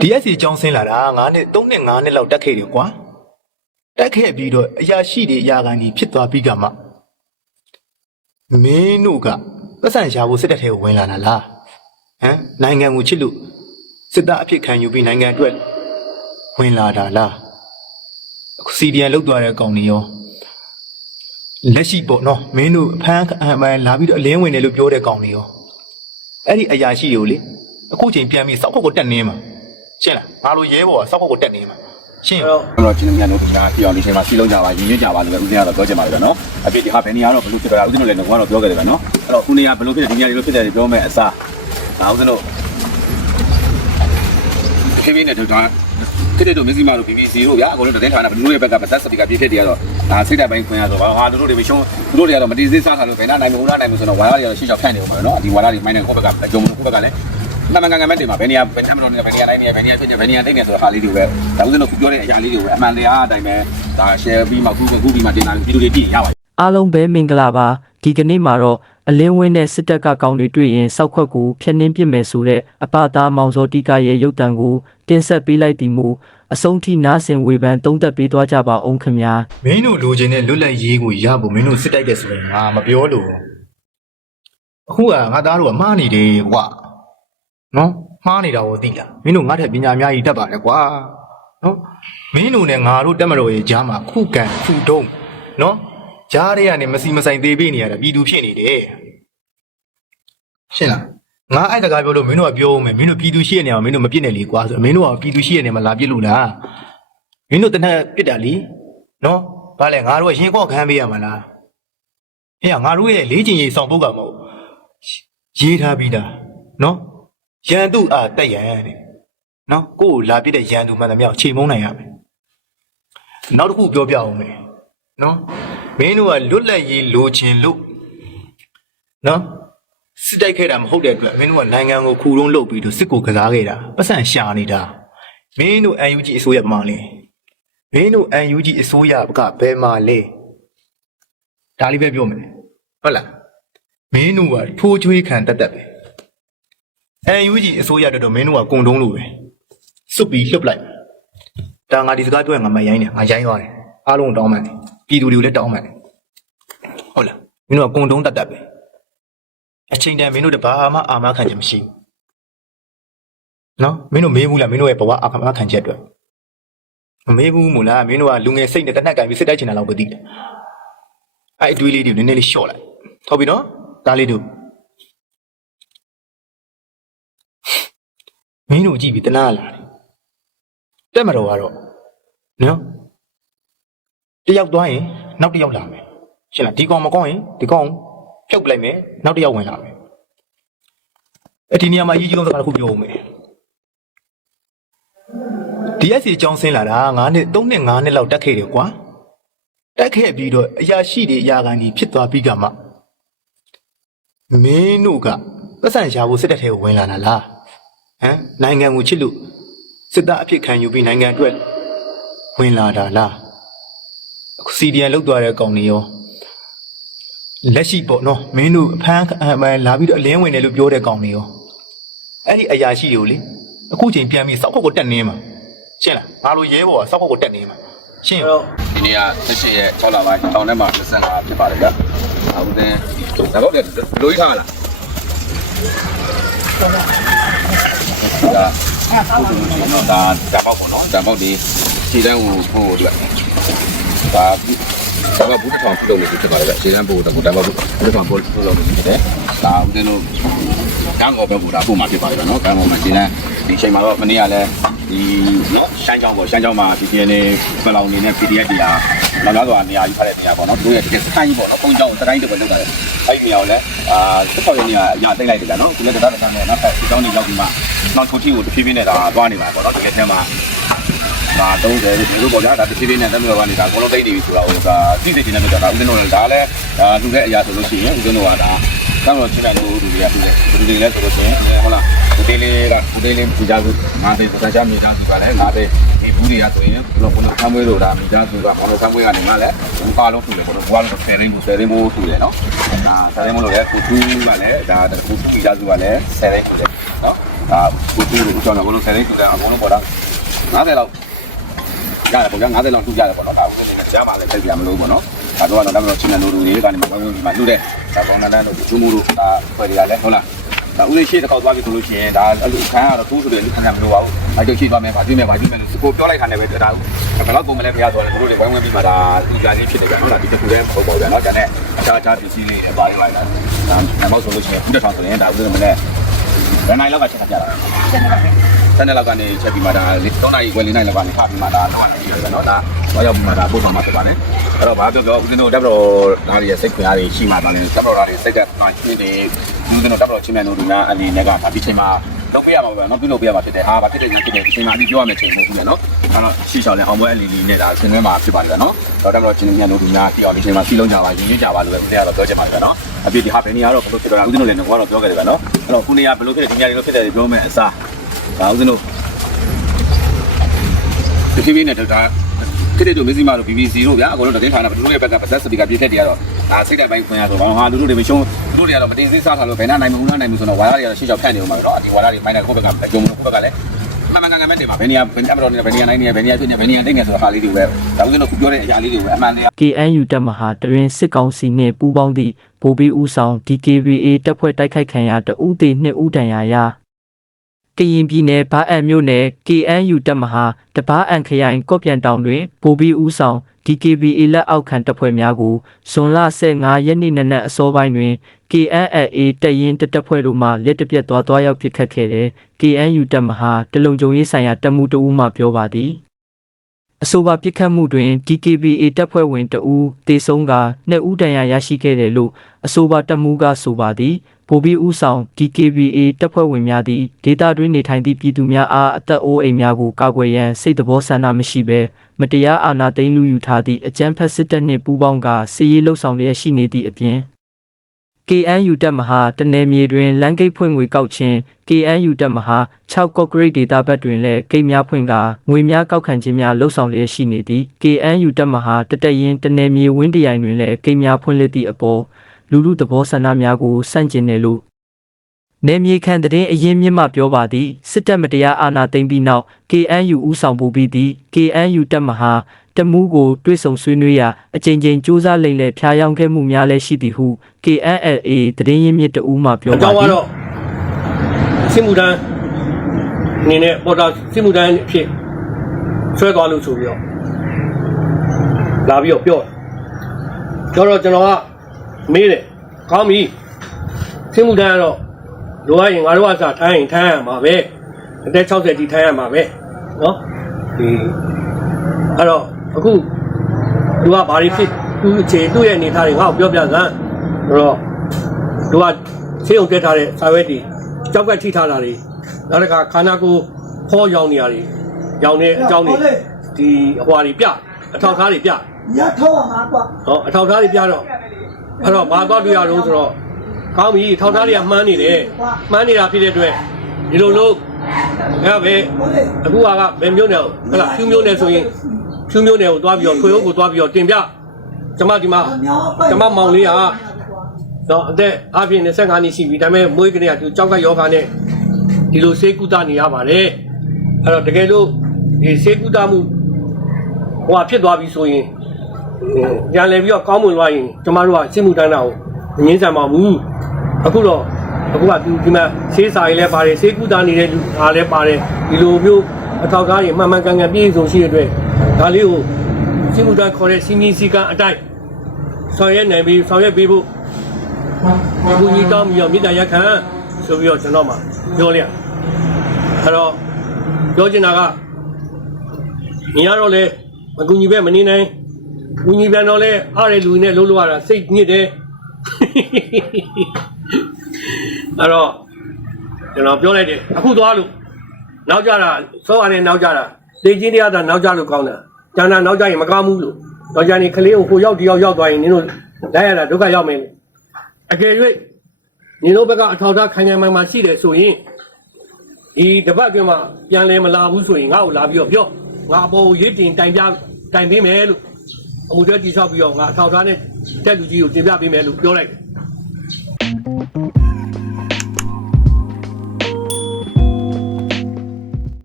DSC ကျောင်းဆင်းလာတာ9နှစ်3နှစ်5နှစ်လောက်တက်ခဲ့တယ်ကွာတက်ခဲ့ပြီးတော့အရာရှိတွေအရာခံကြီးဖြစ်သွားပြီးကမှမင်းတို့ကပတ်စံရှာဖို့စစ်တပ်ထဲကိုဝင်လာတာလားဟမ်နိုင်ငံကိုချစ်လို့စစ်သားအဖြစ်ခံယူပြီးနိုင်ငံအတွက်ဝင်လာတာလားအခုစီဒီယန်လောက်သွားတဲ့ကောင်တွေရောလက်ရှိပေါ့နော်မင်းတို့အဖမ်းအမှန်လာပြီးတော့အလင်းဝင်တယ်လို့ပြောတဲ့ကောင်တွေရောအဲ့ဒီအရာရှိတွေကိုလေအခုချိန်ပြန်ပြီးစောက်ခုတ်ကိုတက်နေမှာ ရှင်းလားငါလိုရဲဘော်ကစောက်ခုတ်ကိုတက်နေမှာရှင်းအဲ့တော့ကျွန်တော်ချင်းမြန်တို့ဒီကပြောင်းဒီချိန်မှာစီလုံးကြပါရင်းရင်းကြပါလို့ပဲဦးဇင်းကတော့ပြောချင်ပါတယ်ဗျာနော်အပြစ်ဒီဟာဘယ်နေရာတော့ဘလို့ဖြစ်ကြတာဦးဇင်းတို့လည်းကတော့ပြောခဲ့တယ်ဗျာနော်အဲ့တော့ခုနေရာဘလို့ဖြစ်တယ်ဒီနေရာတွေလို့ဖြစ်တယ်ပြောမယ်အစားဒါဦးဇင်းတို့ခေမင်းနဲ့တို့ကဖြစ်တဲ့တို့မစ္စည်းမတို့ BBC တို့ဗျာအကုန်လုံးတင်းဌာနဘလူးရဲ့ဘက်ကပတ်သက်စပီကာပြည့်ဖြစ်တယ်ကတော့ဒါစိတ်တက်ပိုင်းခွင့်ရတော့ဟာတို့တို့တွေမရှုံးတို့တွေကတော့မတီးသေးစားတာလို့ဘယ်နာနိုင်မဟုတ်နိုင်ဘူးဆိုတော့ဝါရတွေကတော့ရှေ့ချောက်ဖြန့်နေဦးမှာနော်ဒီဝါရတွေမိုင်းနေကိုဘက်ကဂျုံကိုဘက်ကလည်း နမငငငမဲတင်မှာဘယ်နေရာဘယ်နှမ်းမလို့နေဘယ်နေရာတိုင်းနေဘယ်နေရာဖြစ်နေဘယ်နေရာတိတ်နေဆိုတော့ဟာလေးတွေပဲဒါဦးဇင်းတို့ခုပြောတဲ့အရာလေးတွေပဲအမှန်တရားအတိုင်းပဲဒါ share ပြီးမှခုခုပြီးမှတင်တာဗီဒီယိုတွေကြည့်ရပါအားလုံးပဲမင်္ဂလာပါဒီကနေ့မှာတော့အလင်းဝင်းနဲ့စစ်တပ်ကကောင်းတွေတွေ့ရင်စောက်ခွက်ကိုဖျက်နှင်းပစ်မယ်ဆိုတဲ့အပသားမောင်စောတိကရဲ့ရုပ်တံကိုတင်ဆက်ပေးလိုက်သည်မူအဆုံးထိနားဆင်ဝေဖန်သုံးသပ်ပေးသွားကြပါအောင်ခင်ဗျာမင်းတို့လိုချင်တဲ့လွတ်လပ်ရေးကိုရဖို့မင်းတို့စစ်တိုက်တယ်ဆိုရင်ငါမပြောလို့အခုကငါသားတို့ကမှားနေတယ်ကွာ နော်မှားနေတာကိုသိလားမင်းတို့ငါထက်ပညာအများကြီးတတ်ပါတယ်ကွာနော်မင်းတို့နဲ့ငါတို့တက်မတော်ရဲ့ကြားမှာခုကန်ခုတုံးနော်ကြားတွေကနေမစီမဆိုင်သေးပေးနေရတာပြည်သူဖြစ်နေတယ်ရှင်းလားငါအဲ့တကားပြောလို့မင်းတို့ကပြောဦးမယ်မင်းတို့ပြည်သူရှိရနေအောင်မင်းတို့မပြစ်နဲ့လေကွာဆိုမင်းတို့ကပြည်သူရှိရနေမှာလာပြစ်လို့လားမင်းတို့တနက်ပြစ်တာလीနော်ဘာလဲငါတို့ကရင်ကော့ခံပေးရမှာလားအေးငါတို့ရဲ့လေးချင်ရေးဆောင်ပုတ်ကမဟုတ်ရေးထားပြီးသားနော် ရန်သူအာတက်ရန်တဲ့နော်ကိုယ်ကိုလာပြစ်တဲ့ရန်သူမှန်သမျှကိုချိန်မုံနိုင်ရမယ်နောက်တစ်ခုပြောပြအောင်မယ်နော်မင်းတို့ကလွတ်လပ်ရေးလိုချင်လို့နော်စစ်တိုက်ခဲ့တာမဟုတ်တဲ့အတွက်မင်းတို့ကနိုင်ငံကိုခူတုံးလုပ်ပြီးတော့စစ်ကိုကစားခဲ့တာပတ်စံရှာနေတာမင်းတို့ UNG အစိုးရပမာလဲမင်းတို့ UNG အစိုးရကဘယ်မှာလဲဒါလေးပဲပြောမယ်ဟုတ်လားမင်းတို့ကထိုးချွေးခံတက်တက်ပဲ UNG အစိုးရတော်တော်မင်းတို့ကကုံတုံးလို့ပဲစွတ်ပြီးလှုပ်လိုက်ဒါငါဒီစကားပြောရင်ငါမရိုင်းနဲ့ငါရိုင်းသွားတယ်အားလုံးတောင်းမှန်တယ်ပြည်သူတွေကိုလည်းတောင်းမှန်တယ်ဟုတ်လားမင်းတို့ကကုံတုံးတက်တက်ပဲအချိန်တန်မင်းတို့တဘာမှအာမခံချက်မရှိဘူးနော်မင်းတို့မေးဘူးလားမင်းတို့ရဲ့ဘဝအာမခံချက်အတွက်မမေးဘူးမို့လားမင်းတို့ကလူငယ်စိတ်နဲ့တနက်ကင်ပြီးစစ်တိုက်ချင်တာလောက်ပဲသိတယ်အဲ့အတွေးလေးတွေကိုနည်းနည်းလေးရှော့လိုက်ဟုတ်ပြီနော်ဒါလေးတို့ မင်းတို့ကြည့်ပြီးတနာလာတယ်တက်မတော်ကတော့နော်တယောက်သွားရင်နောက်တစ်ယောက်လာမယ်ရှင်းလားဒီကောင်မကောင်းရင်ဒီကောင်ဖြုတ်ပလိုက်မယ်နောက်တစ်ယောက်ဝင်လာမယ်အဲ့ဒီနေရာမှာအရေးကြီးဆုံးစကားတစ်ခုပြောဦးမယ် DSC ကျောင်းဆင်းလာတာ9နှစ်3နှစ်5နှစ်လောက်တက်ခဲ့တယ်ကွာတက်ခဲ့ပြီးတော့အရာရှိတွေအရာခံကြီးဖြစ်သွားပြီးကမှမင်းတို့ကပတ်စံရှာဖို့စစ်တပ်ထဲကိုဝင်လာတာလား ဟမ်နိုင်ငံကိုချစ်လို့စစ်သားအဖြစ်ခံယူပြီးနိုင်ငံအတွက်ဝင်လာတာလားအခုစီဒီယန်လောက်သွားတဲ့ကောင်တွေရောလက်ရှိပေါ့နော်မင်းတို့အဖမ်းအမှန်လာပြီးတော့အလင်းဝင်တယ်လို့ပြောတဲ့ကောင်တွေရောအဲ့ဒီအရာရှိတွေကိုလေအခုချိန်ပြန်ပြီးစောက်ခုတ်ကိုတက်နေမှာရှင်းလားငါလိုရဲဘော်ကစောက်ခုတ်ကိုတက်နေမှာရှင်းရောဒီနေ့က18ရက်6လပိုင်းတောင်ထဲမှာ25ဖြစ်ပါတယ်ဗျာ။အခုတင်ဒါတော့လိုကြီးထားလား။ ဒါဟုတ်တယ်နော်ဒါဒါပေါက်ပေါ့နော်ဒါပေါက်ဒီခြေတန်းကိုဟိုဒီကဒါဒါကဘူးတစ်ထောင်ပြုလုပ်နေဖြစ်ပါတယ်ဗျခြေတန်းပို့တော့ဒါကဘူးတစ်ထောင်ပို့လုပ်နေဖြစ်တယ်ဒါဦးဇင်းတို့ကန်းကောဘက်ကိုဒါပို့မှာဖြစ်ပါတယ်ဗျနော်ကန်းကောမှာခြေတန်းဒီချိန်မှာတော့မနေ့ကလည်းဒီနော်ရှမ်းချောင်းပေါ့ရှမ်းချောင်းမှာ PPN နဲ့ပလောင်နေနဲ့ PDF တွေဟာ လောင်လာစွာနေရာယူထားတဲ့နေရာပေါ့နော်သူတို့ရဲ့တကယ်စခိုင်းကြီးပေါ့နော်ပုံကြောင်စကိုင်းတွေပဲလုပ်တာလေအဲ့ဒီနေရာကိုလည်းအာစစ်ပေါ်ရနေရာအညာတိတ်လိုက်တယ်ဗျနော်ဒီလည်းတရားတော်ဆောင်တော့နောက်ထပ်ဒီကြောင်းတွေရောက်ပြီးမှနောက်ခုထိကိုတဖြည်းဖြည်းနဲ့ဒါသွားနေမှာပေါ့နော်တကယ်တမ်းမှာဒါ30ဒီလိုပေါ့ဗျာဒါတဖြည်းဖြည်းနဲ့တက်လို့ရပါနေတာအကုန်လုံးတိတ်နေပြီဆိုတာဟိုဒါသိသိချင်းနဲ့တော့ဒါဦးဇင်းတို့လည်းဒါလည်းဒါလူတဲ့အရာဆိုလို့ရှိရင်ဦးဇင်းတို့ကဒါတော့တော့ချင်းလိုက်လို့လူတွေကသူတွေလူတွေလည်းဆိုလို့ရှိရင်ဟုတ်လားဒီသေးလေးကဒီသေးလေးမိသားစုငါးသိန်းစကြမြေသားစုကလည်းငါးသိန်းဒီ ဘူးတွေကဆိုရင်ဘလို့ဘလို့ဆမ်းမွေးလို့ဒါမိသားစုကဘောလုံးဆမ်းမွေးကနေမှလည်းဘူကာလုံးထူတယ်ဘောလုံးဘွားလုံးဆယ်ရင်းဘူးဆယ်ရင်းဘူးထူတယ်နော်ဒါဆယ်ရင်းဘူးလို့လည်းကိုသူကလည်းဒါတခုသူမိသားစုကလည်းဆယ်ရင်းထူတယ်နော်ဒါကိုတူကိုကြောင်းတော့ဘလို့ဆယ်လေးတူတယ်အကုန်လုံးပေါ်တာ90လောက်ရတယ်ပေါ့ဗျာ90လောက်တူရတယ်ပေါ့နော်ဒါဦးလေးနဲ့ကြားပါလေတိတ်ပြမလို့ပေါ့နော်ဒါတော့တော့တော့ချင်းနိုးတို့လေးကနေမှဘုံဘုံဒီမှာလူတဲ့ဒါကောင်းတဲ့တို့ကျူးမှုတို့ဒါဖွယ်ရလဲဟုတ်လား ဒါဦးလေးရှေ့တစ်ခေါက်သွားပြီဆိုလို့ရှိရင်ဒါအဲ့လိုခံရတော့သူ့ဆိုတယ်လူခံရမလို့ပါဘူး။အဲ့တော့ရှေ့သွားမယ်ဗာကြည့်မယ်ဗာကြည့်မယ်လို့ကိုပြောလိုက်တာနဲ့ပဲဒါဘယ်တော့ကုန်မလဲဖရားဆိုတယ်သူတို့တွေဝိုင်းဝန်းပြီးမှဒါသူကြာချင်းဖြစ်တယ်ဗျာဟုတ်လားဒီတစ်ခုတည်းပုံပေါ်ဗျာနော်ဒါနဲ့အခြားအခြားပစ္စည်းလေးတွေပါလိမ့်ပါလား။ဒါမှမဟုတ်ဆိုလို့ရှိရင်ဘူးတစ်ထောင်ဆိုရင်ဒါဦးလေးမနဲ့ဘယ်နိုင်လောက်ကချက်ထားကြတာလဲ။ဆက် နေလောက်ကနေချက်ပြီးမှဒါ3နာရီခွဲ4နာရီလောက်ကနေဖပြီးမှဒါတော့ရတယ်ဗျာနော်ဒါတော့ရောက်ပြီးမှဒါပို့ဆောင်မှာဖြစ်ပါတယ်။အဲ့တော့ဘာပြောပြောဦးဇင်းတို့တပ်တော်ဓာရီရဲ့စိတ်ခွင့်အားတွေရှိမှပါလဲတပ်တော်ဓာရီစိတ်ကနိုင်ရှင်းတယ်ဦးဇင်းတို့တပ်တော်ချင်းမြန်တို့ကအနေနဲ့ကဒါဒီချိန်မှာလုပ်ပြရမှာပဲเนาะပြုလုပ်ပြရမှာဖြစ်တယ်ဟာဘာဖြစ်တယ်ဖြစ်တယ်ဒီချိန်မှာအပြီးပြောရမယ့်ချိန်မဟုတ်ဘူးเนาะအဲ့တော့ရှီရှောင်းလည်းအောင်ပွဲအလီလီနဲ့ဒါဆင်နွှဲမှာဖြစ်ပါတယ်เนาะတော့တပ်တော်ချင်းမြန်တို့ကတီအောင်ဒီချိန်မှာစီလုံးကြပါရင်ရကြပါလို့ပဲဦးဇင်းကတော့ပြောချင်ပါတယ်เนาะအပြည့်ဒီဟာဘယ်နေရာတော့ဘလို့ဖြစ်တော့ဦးဇင်းတို့လည်းကတော့ပြောခဲ့တယ်ဗျာเนาะအဲ့တော့ခုနေရာဘလို့ဖြစ်တယ်ဒီညတွေလို့ဖြစ်တယ်ပြောမယ်အစား ဒါဦးဇင်းတို့ဒီကိပြီးနဲ့တော့ဒါခစ်တဲ့တို့မစ္စည်းမတို့ BBC တို့ဗျာအကုန်လုံးတကင်းဌာနဘလူးရဲ့ဘက်ကပတ်သက်စပီကာပြည့်ထက်တွေကတော့ဒါစိတ်တိုင်ပိုင်းခွင့်ရဆိုတော့ဟာလူတို့တွေမရှုံးလူတို့တွေကတော့မတင်သေးစားထားလို့ဘယ်နှနိုင်မဘူးနိုင်ဘူးဆိုတော့ဝါရတွေကတော့ရှေ့ချောက်ဖက်နေဦးမှာပဲတော့ဒီဝါရတွေမိုင်းတဲ့ကိုယ့်ဘက်ကကြုံလို့ကိုယ့်ဘက်ကလည်းမမှန်ကန်ကန်မဲ့တင်ပါဘယ်နေရာဘယ်အမတော်နေဘယ်နေရာနိုင်နေဘယ်နေရာဖြစ်နေဘယ်နေရာတိတ်နေဆိုတော့ဟာလေးတွေပဲဒါဦးဇင်းတို့ခုပြောတဲ့အရာလေးတွေပဲအမှန်တရား KNU တပ်မဟာတရင်စစ်ကောင်စီနှင့်ပူးပေါင်းသည့်ဗိုလ်ဘီဦးဆောင် DKBA တပ်ဖွဲ့တိုက်ခိုက်ခံရတဦးသေးနှစ်ဦးတန်ရာရာ ကရင်ပြည်နယ်ဘားအံမြို့နယ် KNU တပ်မဟာတပားအံခရိုင်ကော့ပြန်တောင်တွင်ဗိုလ်ဘီဦးဆောင် DKBA လက်အောက်ခံတပ်ဖွဲ့များကိုဇွန်လ15ရက်နေ့နနက်အစောပိုင်းတွင် KNLA တပ်ရင်းတပ်တပ်ဖွဲ့တို့မှလက်တပြက်သွားသွားရောက်ပစ်ခတ်ခဲ့တဲ့ KNU တပ်မဟာတလုံခြုံရေးဆိုင်ရာတပ်မှုတဦးမှပြောပါသည် အဆိုပါပြစ်ခတ်မှုတွင် DKBA တပ်ဖွဲ့ဝင်တဦးတေဆုံးကနှစ်ဦးတန်ရာရရှိခဲ့တယ်လို့အဆိုပါတပ်မှုကဆိုပါသည်ဗိုလ်ဘီဦးဆောင် DKBA တပ်ဖွဲ့ဝင်များသည်ဒေသတွင်းနေထိုင်သည့်ပြည်သူများအားအသက်အိုးအိမ်များကိုကာကွယ်ရန်စိတ်တော်ဆန္ဒမရှိဘဲမတရားအာဏာသိမ်းလူယူထားသည့်အကြမ်းဖက်စစ်တပ်နှင့်ပူးပေါင်းကစစ်ရေးလှုပ်ဆောင်လျက်ရှိနေသည့်အပြင် KNU တပ်မဟာတနယ်မြေတွင်လမ်းဂိတ်ဖွင့်ငွေကောက်ခြင်း KNU တပ်မဟာ6 concrete data ဘက်တွင်လည်းဂိတ်များဖွင့်ကာငွေများကောက်ခံခြင်းများလှုပ်ဆောင်လျက်ရှိနေသည် KNU တပ်မဟာတတရင်တနယ်မြေဝင်းတရိုင်တွင်လည်းဂိတ်များဖွင့်လှစ်သည့်အပေါ်လူလူသဘောဆန္ဒများကိုစန့်ကျင်တယ်လို့နေမြေခံတဲ့အရင်မြင့်မှပြောပါသည်စစ်တပ်မတရားအာဏာသိမ်းပြီးနောက် KNU ဦးဆောင်ပူပြီးသည့် KNU တပ်မဟာ တမူးကိုတွေးဆုံဆွေးနွေးရာအကြိမ်ကြိမ်စူးစမ်းလိမ့်လည်ဖျားယောင်းခဲ့မှုများလည်းရှိသည်ဟု KNLA သတင်းရင်းမြစ်တအူးမှပြောပါသည်စစ်မှုထမ်းအနေနဲ့ပေါ်တာစစ်မှုထမ်းအဖြစ်ဆွဲသွားလို့ဆိုပြီးတော့လာပြီးတော့ပြောတယ်တော့ကျွန်တော်ကမေးတယ်ကောင်းပြီစစ်မှုထမ်းကတော့လိုအပ်ရင်ငါတို့ကစာထိုင်းရင်ထိုင်းရမှာပဲအသက်60ကြီးထိုင်းရမှာပဲနော်ဒီအဲ့တော့ အခုသူကဘာတွေဖြစ်သူအခြေသူ့ရဲ့အနေထားတွေငါ့ကိုပြောပြစမ်းဆိုတော့တို့ကဆေးုံတက်ထားတဲ့စာရွက်တွေကြောက်ကထိထားတာတွေနောက်တစ်ခါခန္ဓာကိုယ်ဖောရောင်နေရာတွေရောင်တဲ့အကြောင်းတွေဒီဟွာတွေပြအထောက်ထားတွေပြညထောက်ရမှာကွာဟောအထောက်ထားတွေပြတော့အဲ့တော့ဘာသွားတွေ့ရတော့ဆိုတော့ကောင်းပြီအထောက်ထားတွေကမှန်းနေတယ်မှန်းနေတာဖြစ်တဲ့အတွက်ဒီလိုလို့အဲ့ပဲအခုကဘယ်မျိုးနယ်ဟုတ်လားဖြူမျိုးနယ်ဆိုရင် ဖြူမျိုးနယ်ကိုသွားပြီးတော့ထွေအုပ်ကိုသွားပြီးတော့တင်ပြကျမဒီမှာကျမမောင်လေးကတော့အသက်အပြင်25နှစ်ရှိပြီဒါပေမဲ့မွေးကလေးကသူကြောက်ကယောဂနဲ့ဒီလိုစေကုသနေရပါတယ်အဲ့တော့တကယ်လို့ဒီစေကုသမှုဟိုဟာဖြစ်သွားပြီဆိုရင်ဟိုပြန်လဲပြီးတော့ကောင်းမွန်သွားရင်ကျမတို့ကစစ်မှုတန်းတာကိုမငင်းဆန်ပါဘူးအခုတော့အခုကဒီဒီမှာဆေးစာရေးလဲပါတယ်စေကုသနေတဲ့လူအားလဲပါတယ်ဒီလိုမျိုးအထောက်အထားတွေမှန်မှန်ကန်ကန်ပြည့်စုံရှိတဲ့အတွက် ဒါလေးကိုစစ်မှုတန်းခေါ်တဲ့စီမီစီကအတိုင်းဆောင်ရွက်နိုင်ပြီးဆောင်ရွက်ပေးဖို့အကူကြီးတောင်းပြီးတော့မေတ္တာရက်ခံဆိုပြီးတော့ကျွန်တော်မှပြောလိုက်ရအဲ့တော့ပြောချင်တာကညီရတော့လေအကူကြီးပဲမနေနိုင်ကူကြီးပြန်တော့လေအားရလူနဲ့လှုပ်လို့ရတာစိတ်ညစ်တယ်အဲ့တော့ကျွန်တော်ပြောလိုက်တယ်အခုသွားလို့နောက်ကြတာစောရတယ်နောက်ကြတာ သိချင်းတရားသာနောက်ကြလို့ကောင်းတာကျန်တာနောက်ကြရင်မကောင်းဘူးလို့တော့ကြရင်ကလေးကိုကိုရောက်တယောက်ရောက်သွားရင်နင်တို့လိုက်ရတာဒုက္ခရောက်မယ်လို့အကယ်၍ညီတို့ဘက်ကအထောက်အထားခိုင်ခိုင်မာမာရှိတယ်ဆိုရင်ဒီတပတ်အတွင်းမှာပြန်လဲမလာဘူးဆိုရင်ငါ့ကိုလာပြီးတော့ပြောငါအပေါ်ကိုရေးတင်တိုင်ပြတိုင်ပေးမယ်လို့အမှုတွဲတိဆောက်ပြီးတော့ငါအထောက်အထားနဲ့တက်လူကြီးကိုတင်ပြပေးမယ်လို့ပြောလိုက်တယ်